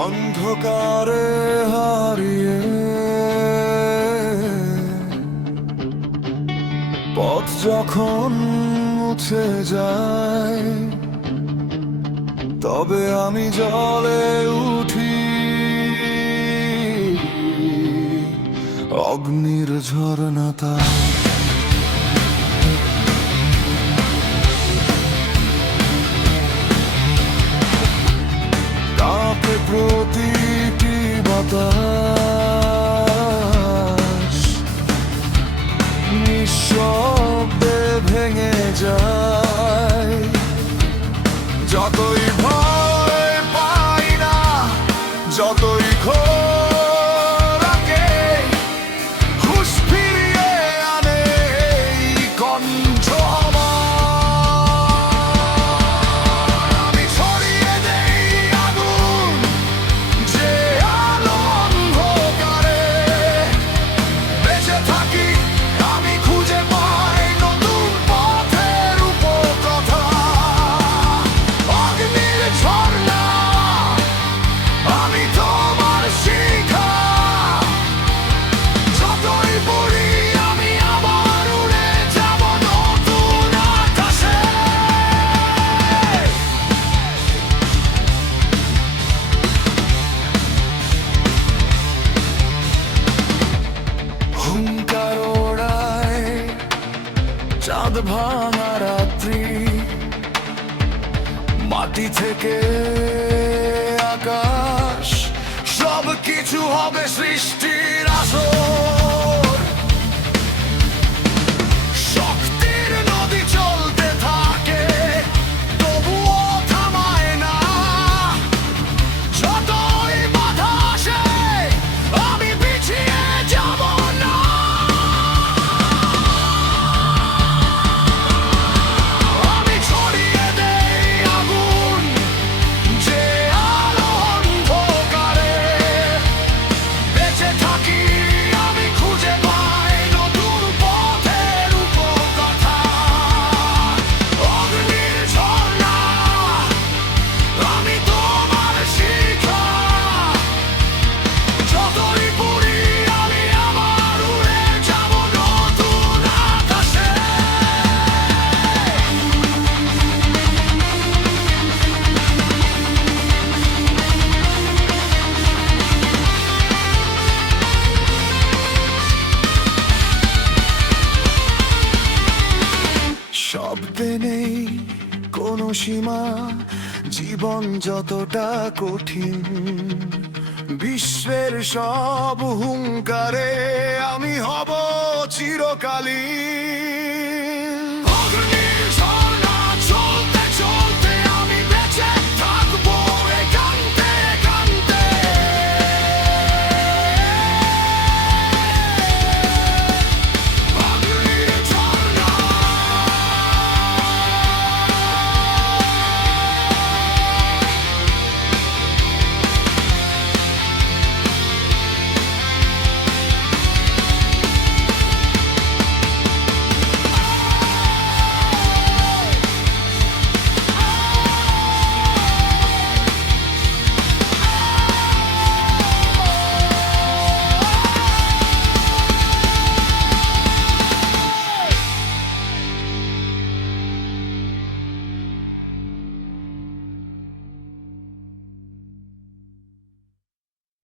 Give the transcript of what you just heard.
অন্ধকারে হারিয়ে পথ যখন মুছে যায়, তবে আমি জলে উঠি অগ্নির ঝরনাতা। কাঁপে প্রতিটি বাতাস, নিঃশব্দে ভেঙে যায়। যতই ভয় পাই না, যতই ঘোরাকে হুঁশ ফিরিয়ে আনে এই কণ্ঠ আমার। আমি ছড়িয়ে দেই আগুন, যে আলো অন্ধকারে। বেঁচে থাকি, আমি খুঁজে পাই নতুন পথের উপকথা। অগ্নির ঝরনা, আমি তোমার শিখা। যতই পড়ি আমি আবার উড়ে যাব নতুন আকাশে। হুঙ্কার ওড়ায় চাঁদ ভাঙা রাত্রি, মাটি থেকে আকাশ সব কিছু হবে সৃষ্টির আসর। শক্তির নদী চলতে থাকে, তবুও থামায় না। যতই বাধা আসে, আমি পিছিয়ে যাব না। আমি ছড়িয়ে দেই আগুন, যে আলো অন্ধকারে। বেঁচে থাকি, আমি খুঁজে পাই নতুন পথের উপকথা। অগ্নির ঝরনা, আমি তোমার শিখা। যতই পড়ি আমি আবার উড়ে যাব নতুন আকাশে। শব্দে নেই কোনো সীমা, জীবন যতটা কঠিন। বিশ্বের সব হুঙ্কারে আমি হব চিরকালীন।